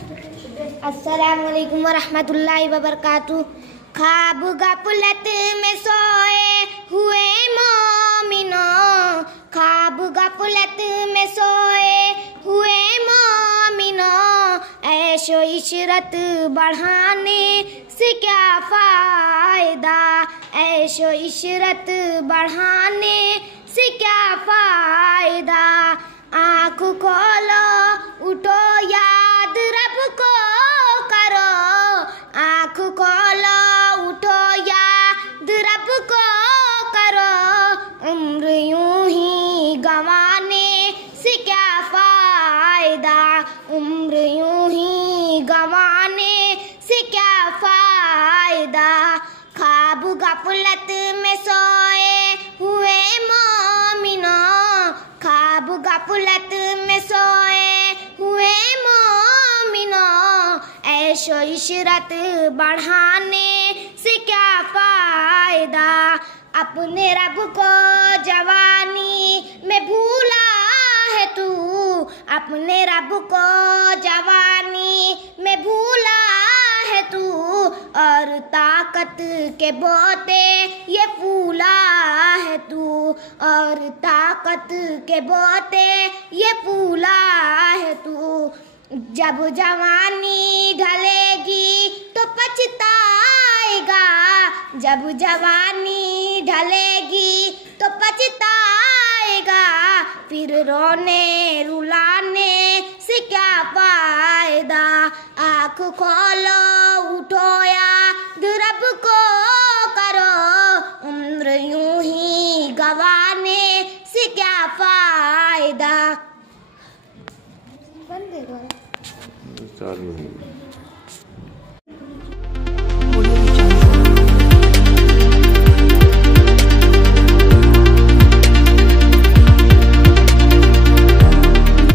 अस्सलाम वालेकुम वरहमतुल्लाहि वबरकातुह। ख्वाब गफलत में सोए हुए मोमिनों, ख्वाब गफलत में सोए हुए मोमिनों, ऐशो इशरत बढ़ाने से क्या फ़ायदा, ऐशो इशरत बढ़ाने से क्या फ़ायदा। आँख खोलो उठो याद रब को करो, आँख खोलो उठो याद रब को करो, उम्र यूं ही गंवाने से क्या फ़ायदा, उम्र यूं ही गंवाने से क्या फ़ायदा। ख्वाब गफलत में सोए हुए मोमिनों, ख्वाब गफलत में सोए हुए मोमिनों, ऐशो इशरत बढ़ाने से क्या फ़ायदा। अपने रब को जवानी में भूला है तू, अपने रब को जवानी में भूला है तू, और ताकत के बोते ये फूला है तू, और ताकत के बोते ये फूला है तू। जब जवानी ढलेगी तो पछताएगा, जब जवानी ढलेगी तो पछताएगा, फिर रोने रुलाने से क्या फ़ायदा। आँख खोलो उठो याद रब को करो, उम्र यूं ही गंवाने से क्या फ़ायदा। बंद है।